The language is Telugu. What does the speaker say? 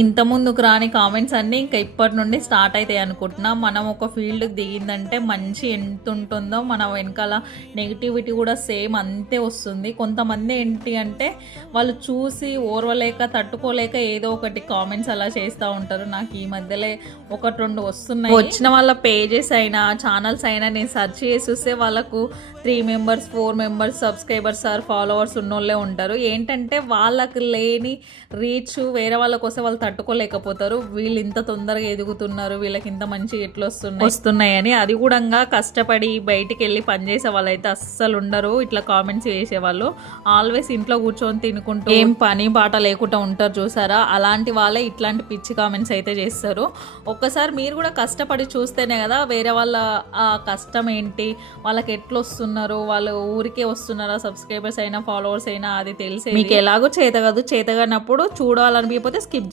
ఇంత ముందుకు రాని కామెంట్స్ అన్నీ ఇంకా ఇప్పటి నుండి స్టార్ట్ అవుతాయి అనుకుంటున్నా. మనం ఒక ఫీల్డ్కి దిగిందంటే మంచి ఎంత ఉంటుందో మన వెనకాల నెగిటివిటీ కూడా సేమ్ అంతే వస్తుంది. కొంతమంది ఏంటి అంటే వాళ్ళు చూసి ఓర్వలేక తట్టుకోలేక ఏదో ఒకటి కామెంట్స్ అలా చేస్తూ ఉంటారు. నాకు ఈ మధ్యలో ఒకటి రెండు వస్తున్నాయి. వచ్చిన వాళ్ళ పేజెస్ అయినా ఛానల్స్ అయినా నేను సెర్చ్ చేసి చూస్తే వాళ్ళకు 3 members 4 members subscribers or followers ఉన్నోళ్ళే ఉంటారు. ఏంటంటే వాళ్ళకి లేని రీచ్ వేరే వాళ్ళకి వస్తే వాళ్ళు తట్టుకోలేకపోతారు. వీళ్ళు ఇంత తొందరగా ఎదుగుతున్నారు, వీళ్ళకి ఇంత మంచి ఎట్లు వస్తున్నాయని. అది కూడా కష్టపడి బయటికి వెళ్ళి పనిచేసే వాళ్ళైతే అస్సలు ఉండరు. ఇట్లా కామెంట్స్ చేసేవాళ్ళు ఆల్వేస్ ఇంట్లో కూర్చొని తినుకుంటూ ఏం పని బాట లేకుండా ఉంటారు చూసారా, అలాంటి వాళ్ళే ఇట్లాంటి పిచ్చి కామెంట్స్ అయితే చేస్తారు. ఒక్కసారి మీరు కూడా కష్టపడి చూస్తేనే కదా వేరే వాళ్ళ కష్టం ఏంటి, వాళ్ళకి ఎట్లా వస్తున్నారు, వాళ్ళు ఊరికే వస్తున్నారా సబ్స్క్రైబర్స్ అయినా ఫాలోవర్స్ అయినా అది తెలిసే. మీకు ఎలాగో చేత కాదు, చేతగానప్పుడు చూడాలనిపించకపోతే స్కిప్